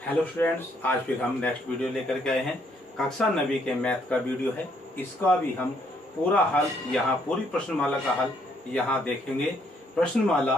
Hello students, आज फिर हम नेक्स्ट वीडियो लेकर के आए हैं। कक्षा 9वीं के मैथ का वीडियो है। इसका भी हम पूरा हल यहाँ पूरी प्रश्नमाला का हल यहाँ देखेंगे। प्रश्नमाला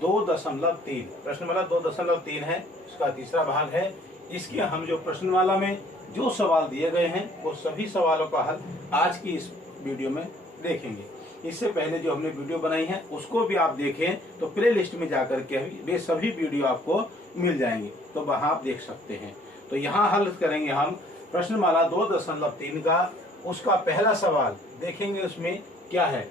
2.3 प्रश्नमाला 2.3 है, इसका तीसरा भाग है। इसके हम जो प्रश्नमाला में जो सवाल दिए गए हैं वो सभी सवालों का हल आज की इस वीडियो में देखेंगे। इससे पहले जो हमने वीडियो बनाई है उसको भी आप देखें तो प्ले लिस्ट में जाकर के वे सभी वीडियो आपको मिल जाएंगे, तो वहां आप देख सकते हैं। तो यहाँ हल करेंगे हम प्रश्नमाला 2.3 का। उसका पहला सवाल देखेंगे, उसमें क्या है।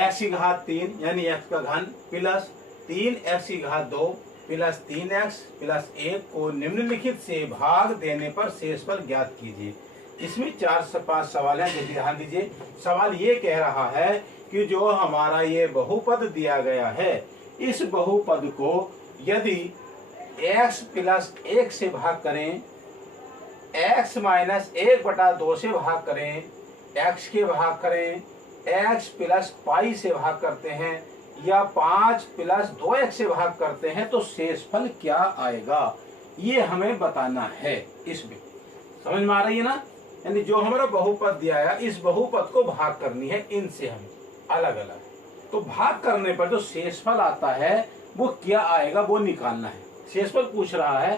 x की घात 3 यानी x का घन प्लस 3x की घात 2 प्लस 3x प्लस 1 को निम्नलिखित से भाग देने पर शेषफल ज्ञात कीजिए। इसमें 4 से 5 सवाल हैं, जल्दी ध्यान दीजिए। सवाल ये कह रहा है कि जो हमारा ये बहुपद दिया गया है, इस बहुपद को यदि x प्लस 1 से भाग करें, x माइनस 1/2 से भाग करें, x के भाग करें, x प्लस पाई से भाग करते हैं या 5 प्लस 2x से भाग करते हैं तो शेषफल क्या आएगा, ये हमें बताना है। इसमें समझ में आ रही है ना। यानी जो हमारा बहुपद दिया है, इस बहुपद को भाग करनी है इनसे हम अलग अलग। तो भाग करने पर जो शेषफल आता है वो क्या आएगा वो निकालना है। शेषफल पूछ रहा है,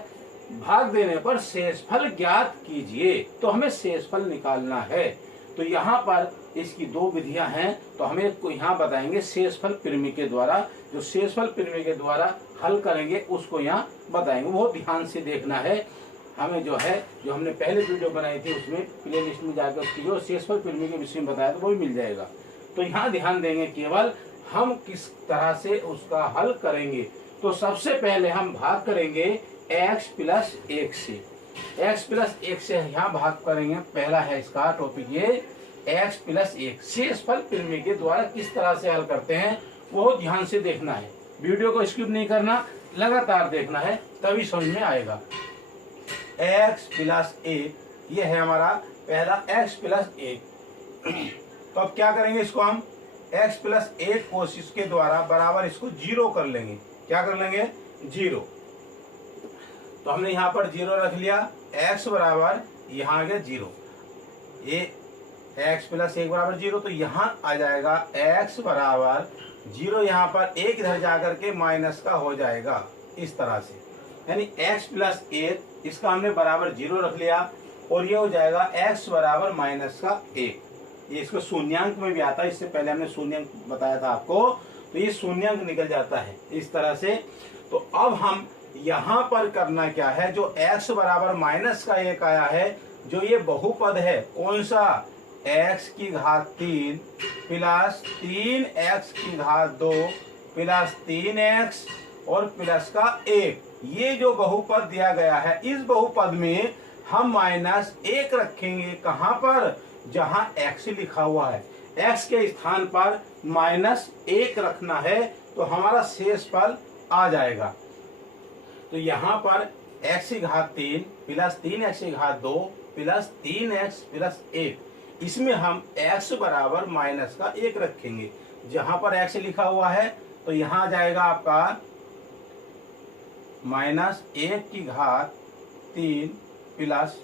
भाग देने पर शेषफल ज्ञात कीजिए, तो हमें शेषफल निकालना है। तो यहाँ पर इसकी 2 विधियां हैं, तो हमें यहाँ बताएंगे शेषफल प्रमेय के द्वारा। जो शेषफल प्रमेय के द्वारा हल करेंगे उसको यहाँ बताएंगे। बहुत ध्यान से देखना है हमें। जो है जो हमने पहले वीडियो बनाई थी उसमें प्ले लिस्ट में जाकर उसकी जो शेषफल प्रमेय के विषय में बताया तो वो भी मिल जाएगा। तो यहाँ ध्यान देंगे केवल हम किस तरह से उसका हल करेंगे। तो सबसे पहले हम भाग करेंगे x प्लस 1 से। x प्लस 1 से यहाँ भाग करेंगे। पहला है इसका टॉपिक ये x प्लस 1 शेषफल प्रमेय के द्वारा किस तरह से हल करते हैं वो ध्यान से देखना है। वीडियो को स्किप नहीं करना, लगातार देखना है, तभी समझ में आएगा। x प्लस 1 ये है हमारा पहला x प्लस 1। तो अब क्या करेंगे, इसको हम x प्लस 1 को इसके द्वारा बराबर इसको 0 कर लेंगे। क्या कर लेंगे, 0। तो हमने यहाँ पर 0 रख लिया। x बराबर यहाँ आ गया 0, ये x प्लस 1 बराबर 0। तो यहाँ आ जाएगा x बराबर 0। यहाँ पर 1 इधर जाकर के माइनस का हो जाएगा इस तरह से। यानी x प्लस 1 इसका हमने बराबर 0 रख लिया और ये हो जाएगा x बराबर माइनस का 1। ये इसको शून्यांक में भी आता है, इससे पहले हमने शून्यांक बताया था आपको। तो ये शून्यांक निकल जाता है इस तरह से। तो अब हम यहाँ पर करना क्या है, जो x बराबर माइनस का 1 आया है, जो ये बहुपद है कौन सा, x की घात 3 प्लस 3x की घात 2 प्लस 3x और प्लस का 1, ये जो बहुपद दिया गया है, इस बहुपद में हम माइनस 1 रखेंगे। कहाँ पर, जहाँ x लिखा हुआ है, x के स्थान पर माइनस 1 रखना है तो हमारा शेषफल आ जाएगा। तो यहाँ पर x की घात 3 प्लस 3x की घात 2 प्लस 3x प्लस 1, इसमें हम x बराबर माइनस का 1 रखेंगे। जहाँ पर x लिखा हुआ है तो यहाँ आ जाएगा आपका माइनस 1 की घात 3 प्लस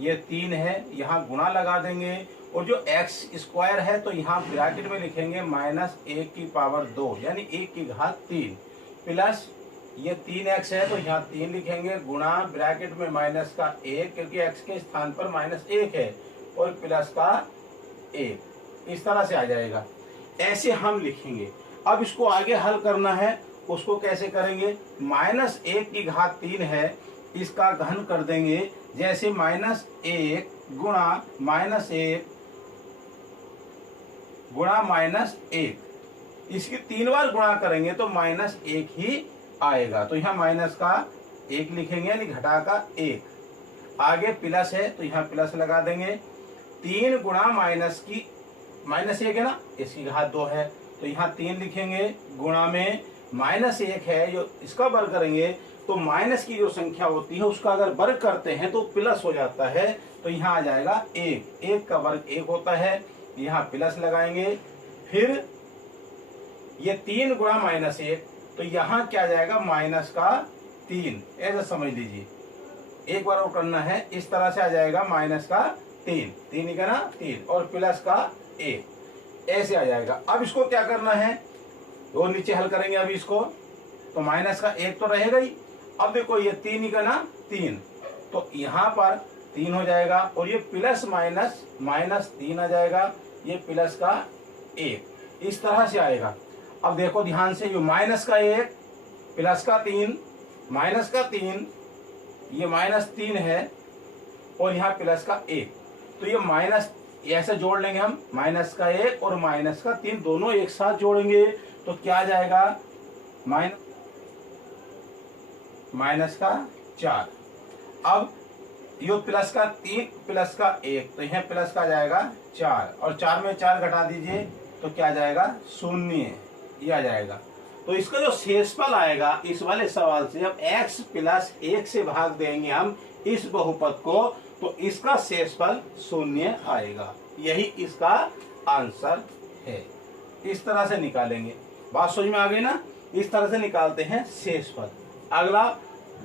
ये 3 है, यहाँ गुणा लगा देंगे। और जो x स्क्वायर है तो यहाँ ब्रैकेट में लिखेंगे माइनस 1 की पावर 2 यानी 1 की घात 3 प्लस ये 3x है तो यहाँ 3 लिखेंगे, गुणा ब्रैकेट में माइनस का 1 क्योंकि x के स्थान पर माइनस 1 है और प्लस का 1, इस तरह से आ जाएगा। ऐसे हम लिखेंगे। अब इसको आगे हल करना है, उसको कैसे करेंगे, माइनस 1 की घात 3 है, इसका घन कर देंगे। जैसे माइनस 1 गुणा माइनस 1 गुणा माइनस 1, इसकी 3 बार गुणा करेंगे तो माइनस 1 ही आएगा। तो यहाँ माइनस का 1 लिखेंगे यानी घटा का 1। आगे प्लस है तो यहाँ प्लस लगा देंगे। 3 गुणा माइनस 1 है ना, इसकी घात 2 है तो यहाँ 3 लिखेंगे, गुणा में माइनस 1 है जो इसका वर्ग करेंगे तो माइनस की जो संख्या होती है उसका अगर वर्ग करते हैं तो प्लस हो जाता है। तो यहाँ आ जाएगा 1 का वर्ग 1 होता है, यहाँ प्लस लगाएंगे। फिर ये 3 गुणा माइनस 1 तो यहाँ क्या आ जाएगा, माइनस का 3, ऐसा समझ लीजिए। एक बार वो करना है, इस तरह से आ जाएगा माइनस का 3, 3 का ना 3 और प्लस का 1, ऐसे आ जाएगा। अब इसको क्या करना है, वो नीचे हल करेंगे अभी इसको, तो माइनस का 1 तो रहेगा ही। अब देखो ये 3 का ना 3, तो यहाँ पर 3 हो जाएगा और ये प्लस माइनस माइनस 3 आ जाएगा, ये प्लस का 1, इस तरह से आएगा। अब देखो ध्यान से, ये माइनस का 1 प्लस का 3 माइनस का 3, ये -3 है और यहाँ प्लस का 1, तो ये माइनस ऐसे जोड़ लेंगे हम, माइनस का 1 और माइनस का 3 दोनों एक साथ जोड़ेंगे तो क्या आ जाएगा, माइनस का 4। अब ये प्लस का 3 प्लस का 1, तो यहाँ प्लस का जाएगा 4 और 4 में 4 घटा दीजिए तो क्या आ जाएगा, 0, ये आ जाएगा। तो इसका जो शेषफल आएगा इस वाले सवाल से, जब x प्लस 1 से भाग देंगे हम इस बहुपद को, तो इसका शेषफल 0 आएगा। यही इसका आंसर है। इस तरह से निकालेंगे, बात समझ में आ गई ना। इस तरह से निकालते हैं शेषफल। अगला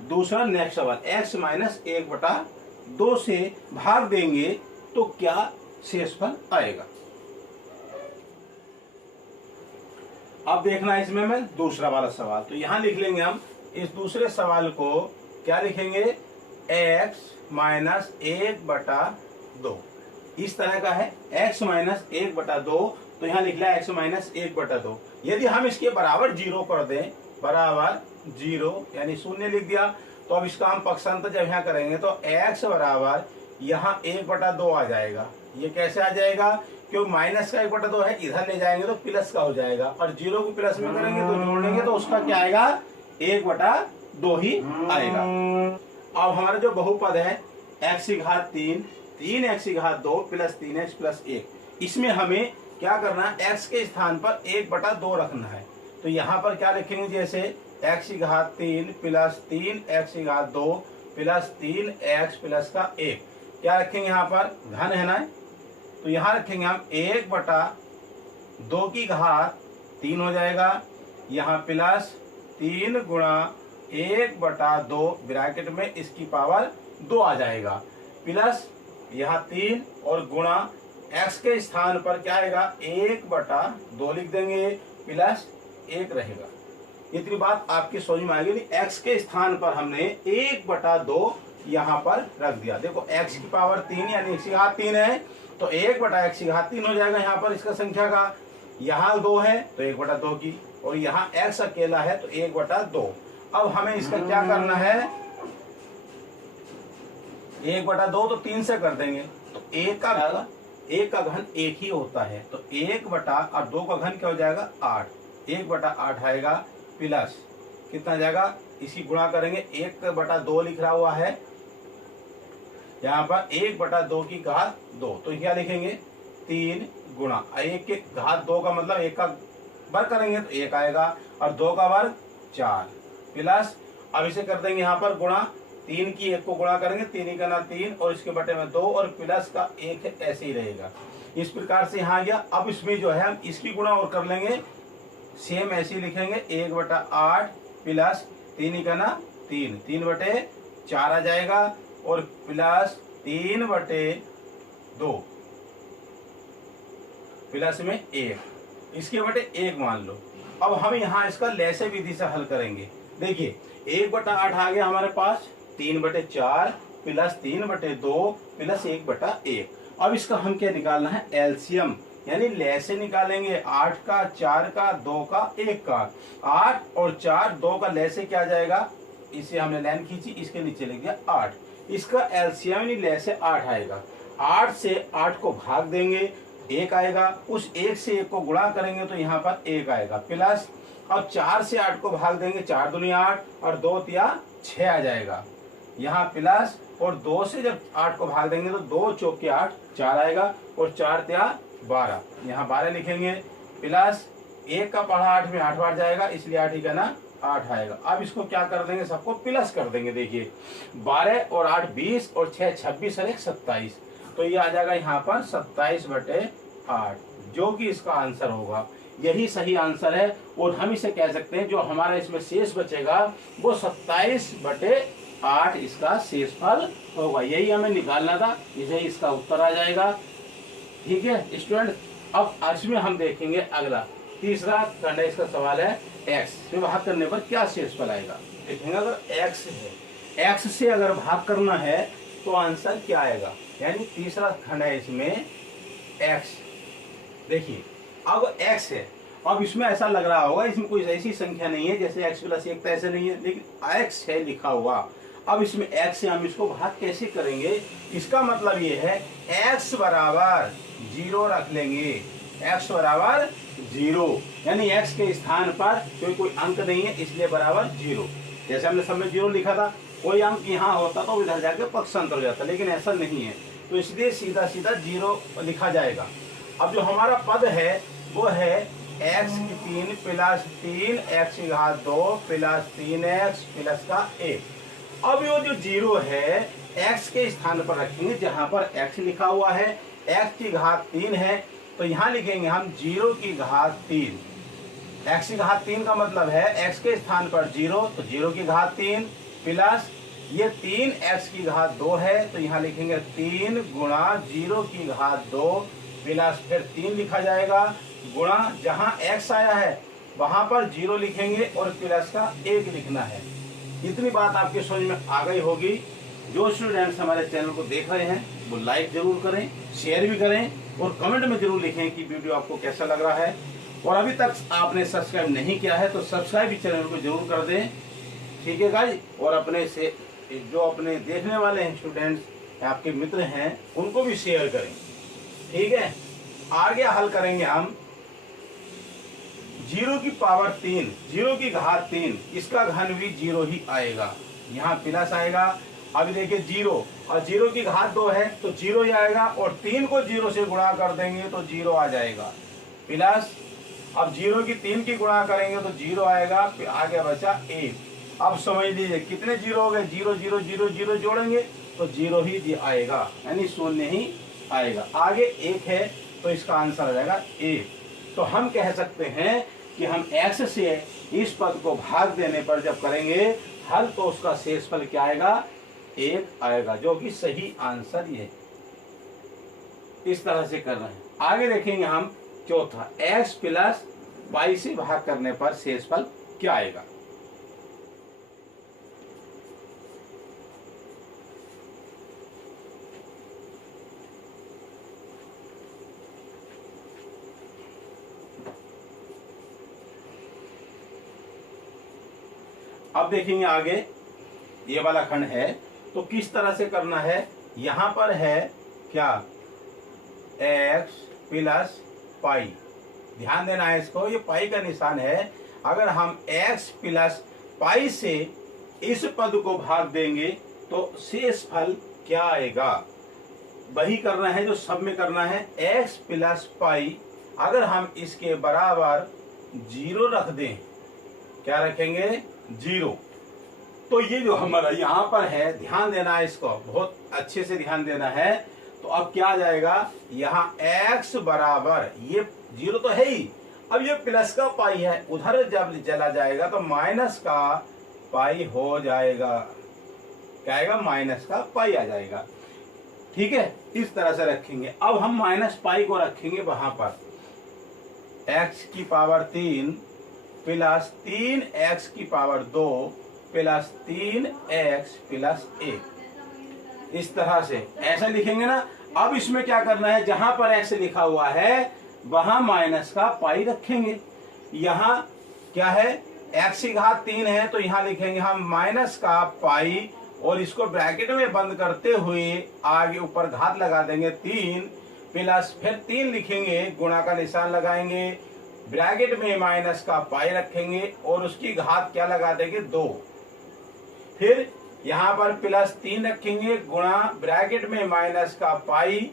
दूसरा नेक्स्ट सवाल, x माइनस 1/2 से भाग देंगे तो क्या शेषफल आएगा। अब देखना है इसमें मैं दूसरा वाला सवाल, तो यहां लिख लेंगे हम इस दूसरे सवाल को, क्या लिखेंगे, x माइनस 1/2, इस तरह का है। x माइनस 1/2, तो यहाँ लिख लिया x माइनस 1/2। यदि हम इसके बराबर 0 कर दें, बराबर 0 यानी 0 लिख दिया, तो अब इसका हम पक्षांतर जब यहाँ करेंगे तो x बराबर यहाँ 1/2 आ जाएगा। ये कैसे आ जाएगा, क्योंकि माइनस का 1/2 है, इधर ले जाएंगे तो प्लस का हो जाएगा और 0 को प्लस में करेंगे तो जोड़ेंगे तो उसका क्या आएगा, 1/2 ही आएगा। अब हमारा जो बहुपद है x की घात 3, 3x की घात 2 प्लस 3x प्लस 1, इसमें हमें क्या करना है, x के स्थान पर 1/2 रखना है। तो यहाँ पर क्या लिखेंगे, जैसे x की घात 3 प्लस 3x की घात 2 प्लस 3x प्लस का 1, क्या रखेंगे यहाँ पर, घन है ना, तो यहाँ रखेंगे हम 1/2 की घात 3 हो जाएगा, यहाँ प्लस 3 गुणा 1/2 ब्रैकेट में इसकी पावर 2 आ जाएगा, प्लस यहाँ 3 और गुणा x के स्थान पर क्या आएगा, 1/2 लिख देंगे, प्लस 1 रहेगा। इतनी बात आपकी समझ में आएगी। x के स्थान पर हमने 1/2 यहाँ पर रख दिया। देखो x की पावर 3 यानी x की घात 3 है, तो 1/x की घात 3 हो जाएगा यहाँ पर इसका संख्या का। यहाँ 2 है तो 1/2 की, और यहाँ x अकेला है तो 1/2। अब हमें इसका क्या करना है, 1/2 तो 3 से कर देंगे, तो 1 का घन 1 ही होता है, तो 1/2 का घन क्या हो जाएगा, 8, 1/8 आएगा, प्लस कितना जाएगा, इसी गुणा करेंगे, 1/2 लिख रहा हुआ है यहाँ पर, 1/2 की घात 2, तो क्या लिखेंगे, 3 गुणा 1 के घात 2 का मतलब 1 का वर्ग करेंगे तो 1 आएगा, और 2 का वर्ग 4, प्लस अब इसे कर देंगे यहाँ पर गुणा, 3 की 1 को गुणा करेंगे, 3 का ना 3 और इसके बटे में 2 और प्लस का 1 ऐसे ही रहेगा। इस प्रकार से यहाँ आ गया। अब इसमें जो है हम इसकी गुणा और कर लेंगे, सेम ऐसे ही लिखेंगे, 1/8 प्लस 3 का ना 3, 3/4 आ जाएगा, और प्लस 3/2 प्लस में 1, इसके बटे 1 मान लो। अब हम यहाँ इसका लैसे विधि से हल करेंगे। देखिए 1/8 आ गया हमारे पास, 3/4 प्लस 3/2 प्लस 1/1। अब इसका हम क्या निकालना है, एलसीएम, यानी लैसे निकालेंगे। 8 का, 4 का, 2 का, 1 का, 8 और 4, 2 का लैसे क्या आ जाएगा, इसे हमने लाइन खींची, इसके नीचे लिख दिया 8, इसका एलसीएम यानी लैसे 8 आएगा। 8 से 8 को भाग देंगे, 1 आएगा, उस 1 से 1 को गुणा करेंगे तो यहाँ पर 1 आएगा, प्लस अब 4 से 8 को भाग देंगे, 4 दूनी 8 और 2 तिया 6 आ जाएगा, यहाँ प्लस, और 2 से जब 8 को भाग देंगे तो 2 चौके 8, 4 आएगा, और 4 तिया 12, यहाँ 12 लिखेंगे, प्लस 1 का पढ़ा 8 में 8 बार जाएगा, इसलिए 8 ही का ना 8 आएगा। अब इसको क्या कर देंगे, सबको प्लस कर देंगे। देखिए 12 और 8 20 और 6 26 और 1 27, तो ये आ जाएगा यहाँ पर 27/8, जो कि इसका आंसर होगा। यही सही आंसर है। और हम इसे कह सकते हैं जो हमारा इसमें शेष बचेगा वो 27/8 इसका शेषफल होगा। यही हमें निकालना था, इसे इसका उत्तर आ जाएगा। ठीक है स्टूडेंट, अब इसमें हम देखेंगे अगला तीसरा खंड है, इसका सवाल है x से भाग करने पर क्या शेषफल आएगा। देखेंगे अगर x है, x से अगर भाग करना है तो आंसर क्या आएगा, यानी तीसरा खंड है इसमें x। देखिए अब x है, अब इसमें ऐसा लग रहा होगा इसमें कोई ऐसी संख्या नहीं है जैसे x + 1 तो ऐसे नहीं है, लेकिन x है लिखा हुआ। अब इसमें x से हम इसको भाग कैसे करेंगे, इसका मतलब ये है x = 0 रख लेंगे, x = 0, यानी x के स्थान पर कोई अंक नहीं है इसलिए बराबर 0। जैसे हमने सब में 0 लिखा था, कोई अंक यहाँ होता तो इधर जाके पक्षांतर हो जाता, लेकिन ऐसा नहीं है तो इसलिए सीधा सीधा 0 लिखा जाएगा। अब जो हमारा पद है वो है x³ + 3x² + 3x + 1। अब ये जो 0 है x के स्थान पर रखेंगे, जहां पर x लिखा हुआ है, x³ है तो यहाँ लिखेंगे हम 0⁻3। x³ का मतलब है x के स्थान पर 0 तो 0⁻3 प्लस ये 3x² है तो यहाँ लिखेंगे 3 × 0⁻2 प्लस फिर 3 लिखा जाएगा गुणा जहाँ x आया है वहां पर 0 लिखेंगे और प्लस का 1 लिखना है। इतनी बात आपके समझ में आ गई होगी। जो स्टूडेंट्स हमारे चैनल को देख रहे हैं वो लाइक जरूर करें, शेयर भी करें और कमेंट में जरूर लिखें कि वीडियो आपको कैसा लग रहा है। और अभी तक आपने सब्सक्राइब नहीं किया है तो सब्सक्राइब भी चैनल को जरूर कर दें। ठीक है गाइस, और अपने से जो अपने देखने वाले हैं स्टूडेंट्स आपके मित्र हैं उनको भी शेयर करें। ठीक है, आगे हल करेंगे हम 0⁻3, 0⁻3 इसका घन भी 0 ही आएगा, यहाँ प्लस आएगा। अभी देखिए 0 और 0⁻2 है तो 0 ही आएगा और 3 को 0 से गुणा कर देंगे तो 0 आ जाएगा प्लस। अब 0 की 3 की गुणा करेंगे तो 0 आएगा, आगे बचा 1। अब समझ लीजिए कितने 0 हो गए, 0 0 0 0 जोड़ेंगे तो 0 ही आएगा, यानी 0 ही आएगा। आगे 1 है तो इसका आंसर आ जाएगा 1। तो हम कह सकते हैं कि हम x से इस पद को भाग देने पर जब करेंगे हल तो उसका शेषफल क्या आएगा, 1 आएगा, जो कि सही आंसर ये इस तरह से कर रहे हैं। आगे देखेंगे हम चौथा, x + y से भाग करने पर शेषफल क्या आएगा। अब देखेंगे आगे ये वाला खंड है तो किस तरह से करना है। यहां पर है क्या, x + पाई, ध्यान देना है इसको, ये पाई का निशान है। अगर हम x + पाई से इस पद को भाग देंगे तो शेषफल क्या आएगा, वही करना है जो सब में करना है। x + पाई अगर हम इसके बराबर 0 रख दें, क्या रखेंगे 0, तो ये जो हमारा यहाँ पर है, ध्यान देना है इसको, बहुत अच्छे से ध्यान देना है। तो अब क्या आ जाएगा, यहाँ x बराबर ये 0 तो है ही, अब ये प्लस का पाई है, उधर जब चला जाएगा तो माइनस का पाई हो जाएगा, क्या आएगा, माइनस का पाई आ जाएगा। ठीक है, इस तरह से रखेंगे। अब हम माइनस पाई को रखेंगे वहां पर, x³ plus 3x² plus 3x + 1, इस तरह से ऐसा लिखेंगे ना। अब इसमें क्या करना है, जहां पर x लिखा हुआ है वहां माइनस का पाई रखेंगे। यहाँ क्या है, x³ है तो यहाँ लिखेंगे हम माइनस का पाई और इसको ब्रैकेट में बंद करते हुए आगे ऊपर घात लगा देंगे 3 प्लस फिर 3 लिखेंगे, गुणा का निशान लगाएंगे, ब्रैकेट में माइनस का पाई रखेंगे और उसकी घात क्या लगा देंगे 2, फिर यहाँ पर प्लस 3 रखेंगे, गुणा ब्रैकेट में माइनस का पाई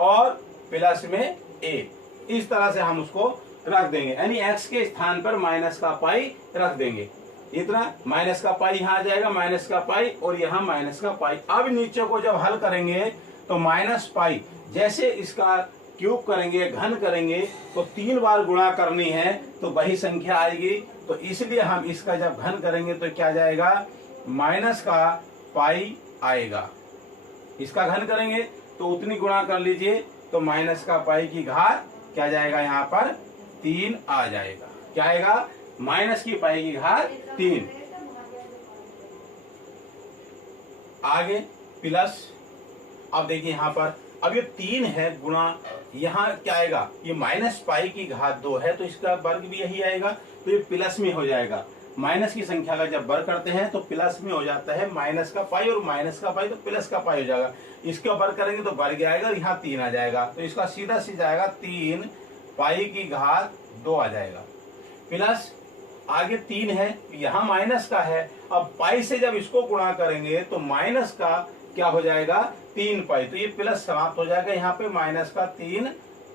और प्लस में 1। इस तरह से हम उसको रख देंगे, यानी x के स्थान पर माइनस का पाई रख देंगे। इतना माइनस का पाई यहाँ आ जाएगा, माइनस का पाई और यहाँ माइनस का पाई। अब नीचे को जब हल करेंगे तो माइनस पाई, जैसे इसका क्यूब करेंगे, घन करेंगे तो 3 बार गुणा करनी है तो वही संख्या आएगी। तो इसलिए हम इसका जब घन करेंगे तो क्या जाएगा, माइनस का पाई आएगा। इसका घन करेंगे तो उतनी गुणा कर लीजिए तो माइनस का पाई की घात क्या जाएगा, यहाँ पर 3 आ जाएगा। क्या आएगा, माइनस की पाई की घात 3। आगे प्लस, अब देखिए यहाँ पर अब ये 3 है गुणा, यहाँ क्या आएगा, ये माइनस पाई की घात 2 है तो इसका वर्ग भी यही आएगा, तो ये प्लस में हो जाएगा। माइनस की संख्या का जब वर्ग करते हैं तो प्लस में हो जाता है माइनस का पाई, और माइनस का पाई तो प्लस का पाई हो जाएगा। इसका वर्ग करेंगे तो वर्ग आएगा, यहाँ 3 आ जाएगा, तो इसका सीधा सीधा आएगा 3 पाई की घात 2 आ जाएगा। प्लस आगे 3 है, यहाँ माइनस का है, अब पाई से जब इसको गुणा करेंगे तो माइनस का क्या हो जाएगा, 3 पाई, तो ये प्लस समाप्त हो जाएगा, यहाँ पे माइनस का 3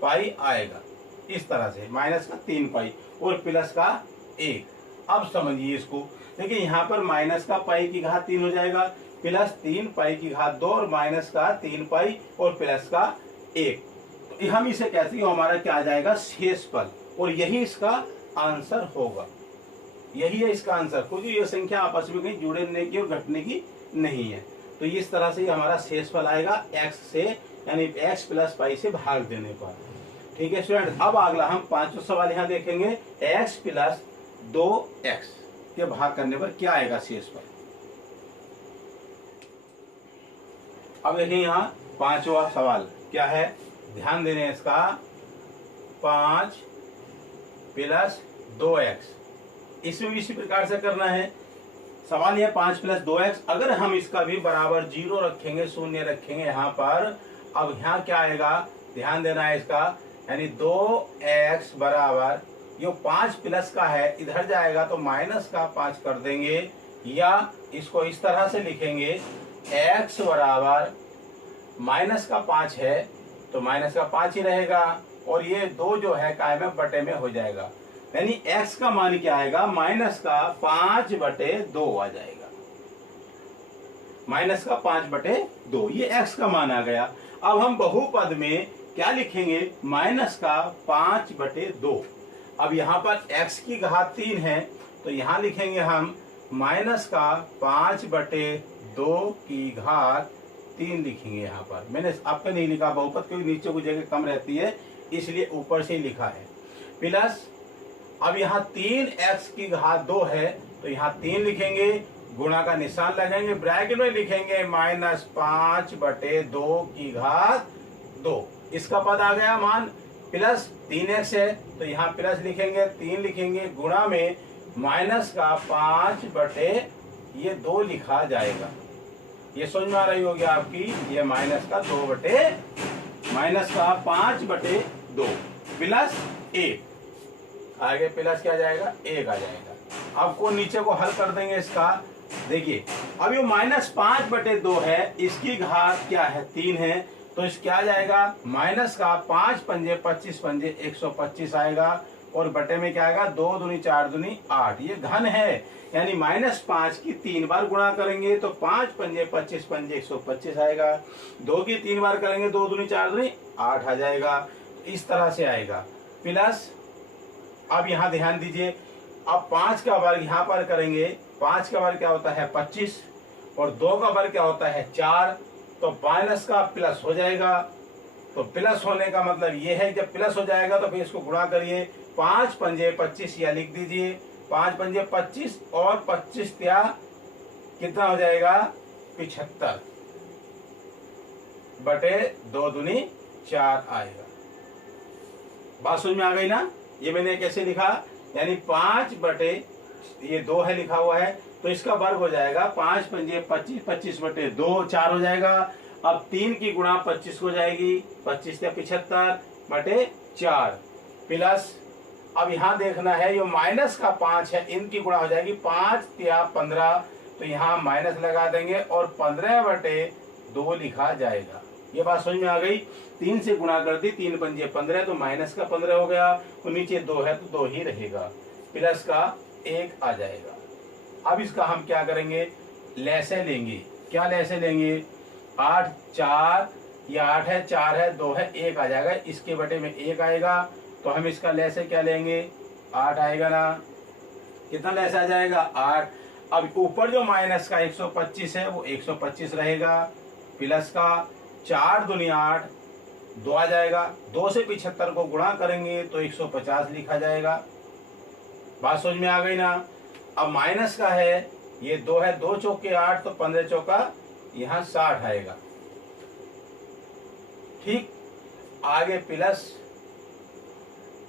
पाई आएगा। इस तरह से माइनस का 3 पाई और प्लस का 1। अब समझिए इसको, देखिए यहाँ पर माइनस का पाई की घात 3 हो जाएगा, प्लस 3 पाई की घात 2 और माइनस का 3 पाई और प्लस का 1। तो हम इसे कहते हैं हमारा क्या आ जाएगा, शेषफल, और यही इसका आंसर होगा। यही है इसका आंसर, क्योंकि ये संख्या आपस में कहीं जुड़ने की और घटने की नहीं है। तो इस तरह से हमारा शेषफल आएगा x से, यानी x प्लस पाई से भाग देने पर। ठीक है स्टूडेंट, अब अगला हम 5वां सवाल यहाँ देखेंगे, x प्लस 2x के भाग करने पर क्या आएगा शेषफल। अब देखिए यहाँ 5वां सवाल क्या है, ध्यान देने इसका, 5 प्लस 2x, इसमें भी इसी प्रकार से करना है। सवाल यह 5 प्लस 2x, अगर हम इसका भी बराबर 0 रखेंगे, शून्य रखेंगे यहाँ पर, अब यहाँ क्या आएगा, ध्यान देना है इसका, यानी 2x बराबर, ये 5 प्लस का है, इधर जाएगा तो माइनस का 5 कर देंगे, या इसको इस तरह से लिखेंगे, x बराबर माइनस का 5 है तो माइनस का 5 ही रहेगा, और ये 2 जो है काय में बटे में हो जाएगा, यानी x का मान क्या आएगा, माइनस का 5/2 आ जाएगा। माइनस का 5/2, ये x का मान आ गया। अब हम बहुपद में क्या लिखेंगे, माइनस का 5/2। अब यहाँ पर x की घात 3 है तो यहाँ लिखेंगे हम माइनस का 5/2 की घात 3 लिखेंगे। यहाँ पर मैंने आपका नहीं लिखा बहुपद, क्योंकि नीचे को जगह कम रहती है इसलिए ऊपर से ही लिखा है। प्लस अब यहाँ 3x की घात 2 है तो यहाँ 3 लिखेंगे, गुणा का निशान लगाएंगे, ब्रैकेट में लिखेंगे माइनस 5/2 की घात 2, इसका पद आ गया मान, प्लस 3x है तो यहाँ प्लस लिखेंगे, 3 लिखेंगे, गुणा में माइनस का 5/2 लिखा जाएगा। ये समझ में आ रही होगी आपकी, ये माइनस का 5/2 प्लस 1, आगे प्लस क्या जाएगा, 1 आ जाएगा। अब को नीचे को हल कर देंगे इसका, देखिए अब ये माइनस 5/2 है, इसकी घात क्या है, 3 है, तो इस क्या जाएगा, माइनस का 5 पंजे 25 पंजे 125 आएगा, और बटे में क्या आएगा, 2 दूनी 4 दूनी 8, ये घन है, यानी -5 की 3 बार गुणा करेंगे तो 5 पंजे 25 पंजे 125 आएगा, 2 की 3 बार करेंगे 2 दूनी 4 दूनी 8 आ जाएगा। इस तरह से आएगा। प्लस अब यहाँ ध्यान दीजिए, अब 5 का वर्ग यहाँ पर करेंगे, 5 का वर्ग क्या होता है 25, और 2 का वर्ग क्या होता है 4, तो माइनस का प्लस हो जाएगा। तो प्लस होने का मतलब ये है, जब प्लस हो जाएगा तो फिर इसको गुणा करिए, 5 पंजे 25 या लिख दीजिए, 5 पंजे 25 और 25 त्या कितना हो जाएगा 75 बटे 2 दूनी 4 आएगा। बात समझ में आ गई ना। ये मैंने कैसे लिखा, यानी 5 बटे ये 2 है लिखा हुआ है तो इसका वर्ग हो जाएगा 5 पंजे 25, 25 बटे 2 4 हो जाएगा। अब 3 की गुणा 25 हो जाएगी, 25 या 75 बटे 4 प्लस, अब यहाँ देखना है ये माइनस का 5 है, इनकी गुणा हो जाएगी 5 या 15, तो यहाँ माइनस लगा देंगे और 15 बटे 2 लिखा जाएगा। ये बात समझ में आ गई। 3 से गुणा कर दी, 3 पंजे 15 तो माइनस का 15 हो गया, और नीचे 2 है तो 2 ही रहेगा, प्लस का 1 आ जाएगा। अब इसका हम क्या करेंगे, लैसे लेंगे। क्या लैसे लेंगे, 8 4 ये 8 है, 4 है, 2 है, 1 आ जाएगा। इसके बटे में 1 आएगा तो हम इसका लैसे क्या लेंगे, 8 आएगा ना। कितना लैस आ जाएगा, 8। अब ऊपर जो माइनस का 125 है वो 125 रहेगा, प्लस का 4 दुनिया 8, 2 आ जाएगा। 2 से 75 को गुणा करेंगे तो 150 लिखा जाएगा। बात समझ में आ गई ना। अब माइनस का है, ये 2 है, 2 चौके 8 तो 15 चौका यहाँ 60 आएगा। ठीक, आगे प्लस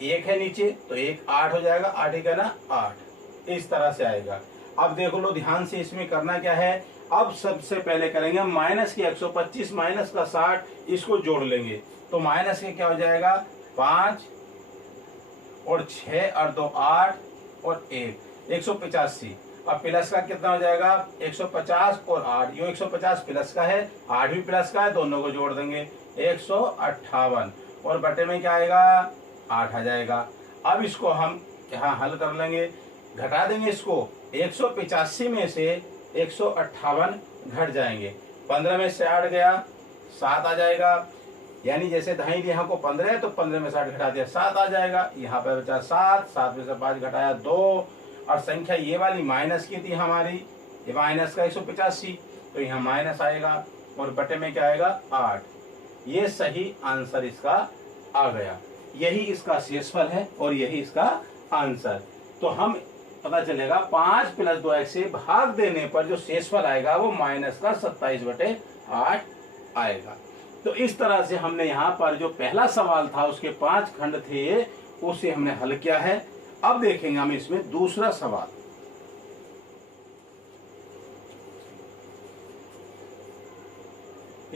1 है नीचे तो 1 8 हो जाएगा, 8 ही का ना 8, इस तरह से आएगा। अब देखो लो ध्यान से, इसमें करना क्या है, अब सबसे पहले करेंगे माइनस के 125 माइनस का 60, इसको जोड़ लेंगे तो माइनस के क्या हो जाएगा, 5 और 6 और 2 8 और 1 185। अब प्लस का कितना हो जाएगा, 150 और 8, ये 150 प्लस का है, 8 भी प्लस का है, दोनों को जोड़ देंगे 158 और बटे में क्या आएगा, 8 आ जाएगा। अब इसको हम यहाँ हल कर लेंगे, घटा देंगे इसको, 185 में से 158 घट जाएंगे, 15 में से 8 गया 7 आ जाएगा। यानी जैसे दाहिनी यहाँ को 15 है तो 15 में 60 घटा दिया 7 आ जाएगा। यहाँ पर बचा 7, 7 में से 5 घटाया 2, और संख्या ये वाली माइनस की थी हमारी, ये माइनस का 185 तो यहाँ माइनस आएगा और बटे में क्या आएगा, 8। ये सही आंसर इसका आ गया। यही इसका शेषफल है और यही इसका आंसर। तो हम पता चलेगा 5 + 2x से भाग देने पर जो शेषफल आएगा वो माइनस का 27/8 आएगा। तो इस तरह से हमने यहाँ पर जो पहला सवाल था उसके 5 खंड थे उसे हमने हल किया है। अब देखेंगे हम इसमें दूसरा सवाल।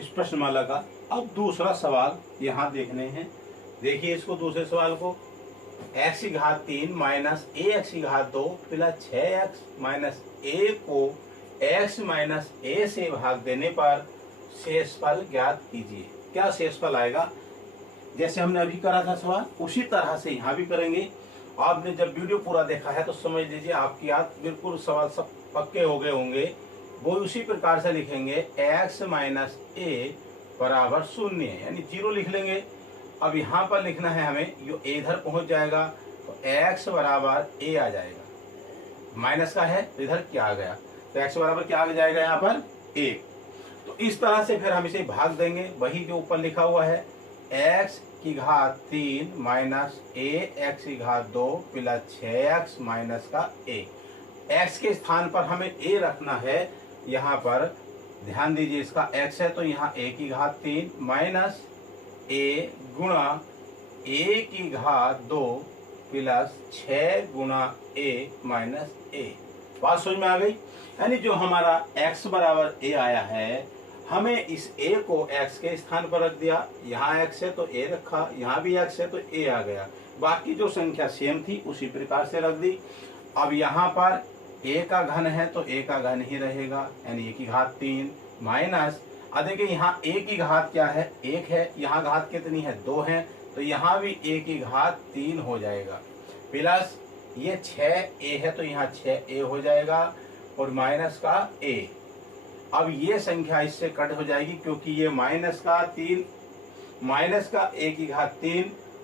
इस प्रश्नमाला का अब दूसरा सवाल यहाँ देखने हैं। देखिए इसको, दूसरे सवाल को, x⁻³ minus ax⁻² plus 6x minus a को x माइनस a से भाग देने पर शेषफल ज्ञात कीजिए। क्या शेषफल आएगा, जैसे हमने अभी करा था सवाल उसी तरह से यहाँ भी करेंगे। आपने जब वीडियो पूरा देखा है तो समझ लीजिए आपकी याद बिल्कुल सवाल सब पक्के हो गए होंगे। वो उसी प्रकार से लिखेंगे, x माइनस a बराबर 0 यानी 0 लिख लेंगे। अब यहाँ पर लिखना है हमें, जो a इधर पहुंच जाएगा तो x बराबर a आ जाएगा, माइनस का है तो इधर क्या आ गया, तो x बराबर क्या आ जाएगा यहाँ पर, 1। तो इस तरह से फिर हम इसे भाग देंगे, वही जो ऊपर लिखा हुआ है, x⁻³ minus ax⁻² plus 6x minus का a। x के स्थान पर हमें a रखना है, यहाँ पर ध्यान दीजिए, इसका x है तो यहाँ a⁻³ माइनस a गुणा a⁻² प्लस 6 गुणा a माइनस a। बात समझ में आ गई। यानी जो हमारा x बराबर a आया है, हमें इस a को x के स्थान पर रख दिया, यहाँ x है तो a रखा, यहाँ भी x है तो a आ गया, बाकी जो संख्या सेम थी उसी प्रकार से रख दी। अब यहाँ पर a का घन है तो a का घन ही रहेगा, यानी a⁻³ माइनस, अब देखिए यहाँ a की घात क्या है, 1 है, यहाँ घात कितनी है, 2 है, तो यहाँ भी a⁻³ हो जाएगा, प्लस ये 6a है तो यहाँ 6a हो जाएगा और माइनस का a। अब ये संख्या इससे कट हो जाएगी क्योंकि ये माइनस का a⁻3,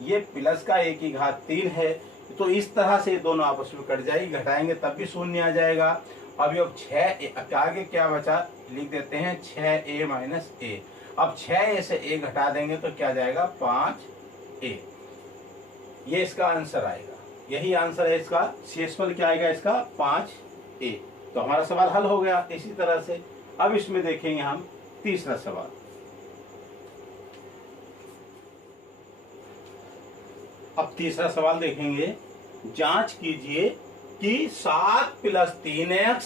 ये प्लस का a⁻3 है, तो इस तरह से दोनों आपस में कट जाएगी, घटाएंगे तब भी 0 आ जाएगा। अब ये 6 आगे क्या बचा, लिख देते हैं 6a माइनस a। अब 6a से a घटा देंगे तो क्या जाएगा, 5a। ये इसका आंसर आएगा, यही आंसर है इसका। शेषफल क्या आएगा इसका, 5a। तो हमारा सवाल हल हो गया। इसी तरह से अब इसमें देखेंगे हम तीसरा सवाल। अब तीसरा सवाल देखेंगे, जांच कीजिए कि 7 + 3x,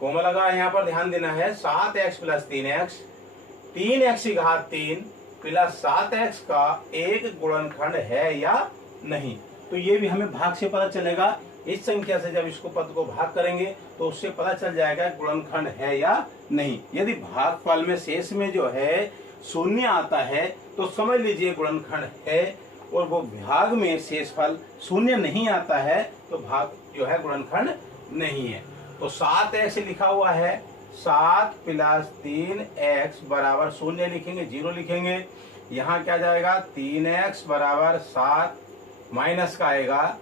कोमा लगा यहाँ पर ध्यान देना है, 7x + 3x 3x⁻³ plus 7x का एक गुणनखंड है या नहीं। तो ये भी हमें भाग से पता चलेगा। इस संख्या से जब इसको पद को भाग करेंगे तो उससे पता चल जाएगा गुणनखंड है या नहीं। यदि भागफल में शेष में जो है 0 आता है तो समझ लीजिए गुणनखंड है, और वो भाग में शेषफल 0 नहीं आता है तो भाग जो है गुणनखंड नहीं है। तो 7x लिखा हुआ है 7 + 3x बराबर 0 लिखेंगे, 0 लिखेंगे। यहाँ क्या जाएगा 3x बराबर 7 माइनस का आएगा।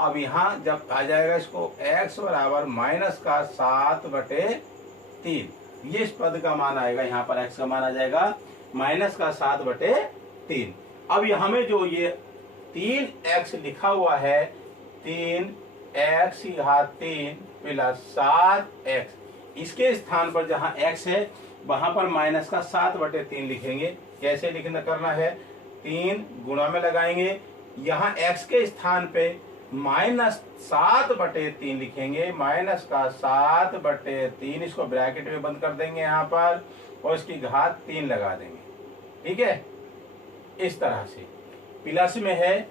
अब यहाँ जब आ जाएगा इसको x बराबर माइनस का 7/3, ये इस पद का मान आएगा। यहाँ पर x का मान आ जाएगा माइनस का 7/3। अब यहाँ में जो ये 3x लिखा हुआ है, 3x + 7x, इसके स्थान पर जहाँ x है वहां पर माइनस का 7/3 लिखेंगे। कैसे लिखना करना है, 3 गुणा में लगाएंगे, यहाँ x के स्थान पे माइनस 7/3 लिखेंगे, माइनस का 7/3, इसको ब्रैकेट में बंद कर देंगे यहाँ पर और इसकी घात 3 लगा देंगे। ठीक है, इस तरह से प्लस में है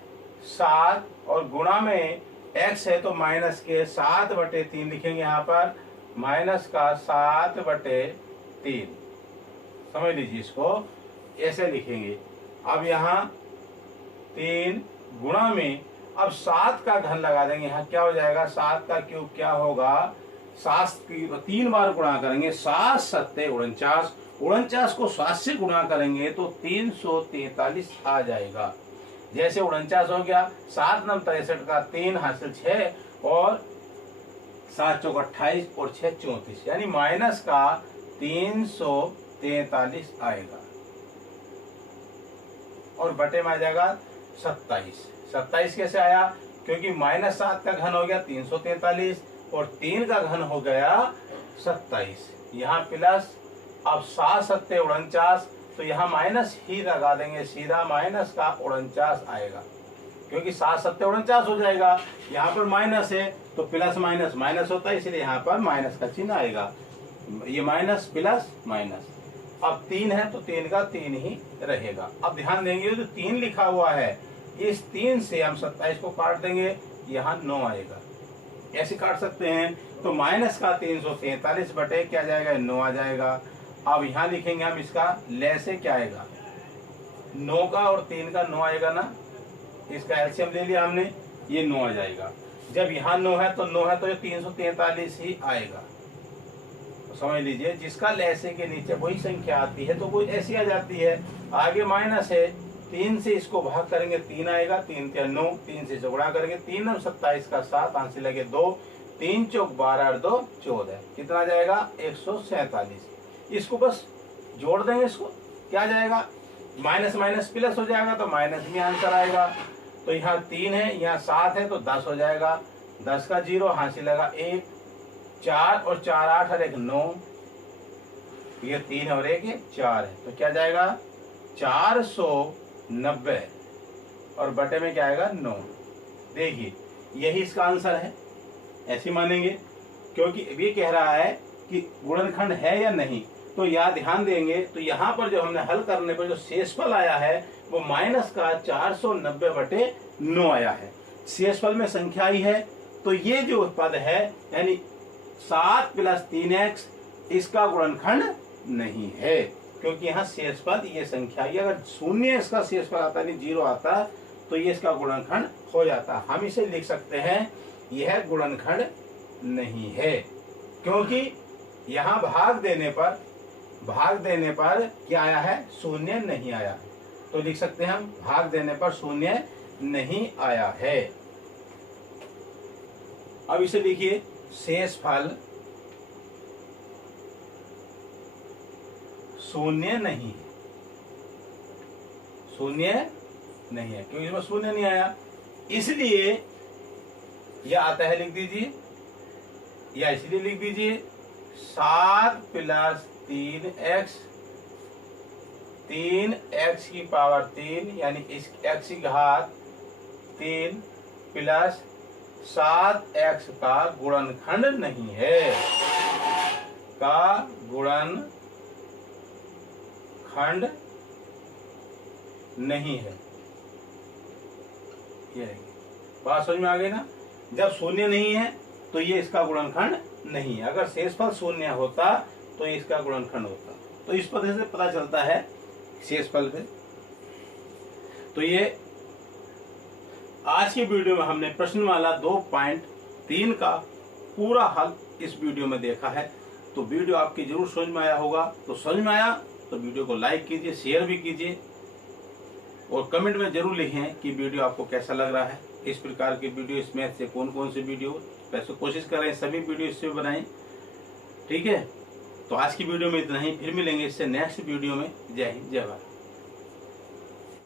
7 और गुणा में x है तो माइनस के 7/3 लिखेंगे यहाँ पर, माइनस का 7/3। समझ लीजिए, इसको ऐसे लिखेंगे। अब यहाँ 3 गुणा में अब 7 का घन लगा देंगे, यहाँ क्या हो जाएगा 7 का क्यूब क्या होगा, 7 की 3 बार गुणा करेंगे, 7 7 49, 49 को 7 से गुणा करेंगे तो 343 आ जाएगा। जैसे 49 हो गया, 7 9 63 का 3 हासिल 6 और 7 चौक 28 और 6 34, यानी माइनस का 343 आएगा और बटे में आ जाएगा 27। 27 कैसे आया, क्योंकि माइनस 7 का घन हो गया 343 और 3 का घन हो गया 27। यहाँ प्लस, अब 7 7 49, तो यहाँ माइनस ही लगा देंगे, सीधा माइनस का 49 आएगा, क्योंकि 7 7 49 हो जाएगा। यहाँ पर माइनस है तो प्लस माइनस माइनस होता है, इसलिए यहाँ पर माइनस का चिन्ह आएगा। ये माइनस प्लस माइनस। अब 3 है तो 3 का 3 ही रहेगा। अब ध्यान देंगे जो 3 लिखा हुआ है, इस 3 से हम 27 को काट देंगे, यहाँ 9 आएगा। ऐसे काट सकते हैं, तो माइनस का 343 बटे क्या जाएगा 9 आ जाएगा। अब यहाँ लिखेंगे हम इसका ले से क्या आएगा, 9 का और 3 का 9 आएगा ना, इसका एलसीएम ले लिया हमने, ये 9 आ जाएगा। जब यहाँ 9 है तो 9 है तो ये 343 ही आएगा। तो समझ लीजिए, जिसका लैसे के नीचे वही संख्या आती है तो वो ऐसी आ जाती है। आगे माइनस है, 3 से इसको भाग करेंगे 3 आएगा, 3 के 9, 3 से गुणा करेंगे, 3 और 27 का 7, आंसर लगे 2, 3 चौक 12 और 2 14, कितना जाएगा 147। इसको बस जोड़ देंगे, इसको क्या जाएगा माइनस माइनस प्लस हो जाएगा तो माइनस में आंसर आएगा। तो यहाँ 3 है, यहाँ 7 है तो 10 हो जाएगा, 10 का 0 हासिल लगा 1, 4 और 4 8 और 1 9, ये 3 और 1 4 है, तो क्या जाएगा 490 और बटे में क्या आएगा 9। देखिए यही इसका आंसर है, ऐसे मानेंगे, क्योंकि ये कह रहा है कि गुणनखंड है या नहीं। तो यहाँ ध्यान देंगे तो यहाँ पर जो हमने हल करने पर जो शेषफल आया है वो माइनस का 490/9 आया है। शेषफल में संख्या ही है, तो ये जो पद है यानी 7 + 3x, इसका गुणनखंड नहीं है, क्योंकि यहाँ शेषपद ये संख्या ही, अगर 0 इसका शेषफल आता नहीं 0 आता तो ये इसका गुणनखंड हो जाता। हम इसे लिख सकते हैं यह गुणनखंड नहीं है, क्योंकि यहाँ भाग देने पर क्या आया है 0 नहीं आया, तो लिख सकते हैं हम भाग देने पर 0 नहीं आया है। अब इसे लिखिए शेषफल 0 नहीं है, 0 नहीं है, क्योंकि इसमें 0 नहीं आया, इसलिए यह आता है लिख दीजिए, या इसलिए लिख दीजिए 7 + 3x, 3x की पावर 3 यानी इस x की घात 3 प्लस 7x का गुणनखंड नहीं है, का गुणनखंड नहीं है। ये बात समझ में आ गई ना, जब 0 नहीं है तो ये इसका गुणनखंड नहीं है, अगर शेषफल 0 होता तो इसका गुणनखंड होता। तो इस पद्धति से पता चलता है शेषफल पे। तो ये आज की वीडियो में हमने प्रश्नमाला 2.3 का पूरा हल इस वीडियो में देखा है। तो वीडियो आपकी जरूर समझ में आया होगा। तो समझ में आया तो वीडियो को लाइक कीजिए, शेयर भी कीजिए और कमेंट में जरूर लिखें कि वीडियो आपको कैसा लग रहा है। इस प्रकार की वीडियो, इस मैथ से कौन कौन सी वीडियो, वैसे कोशिश करें सभी वीडियो इससे बनाएं। ठीक है, तो आज की वीडियो में इतना ही, फिर मिलेंगे इससे नेक्स्ट वीडियो में। जय हिंद, जय भारत।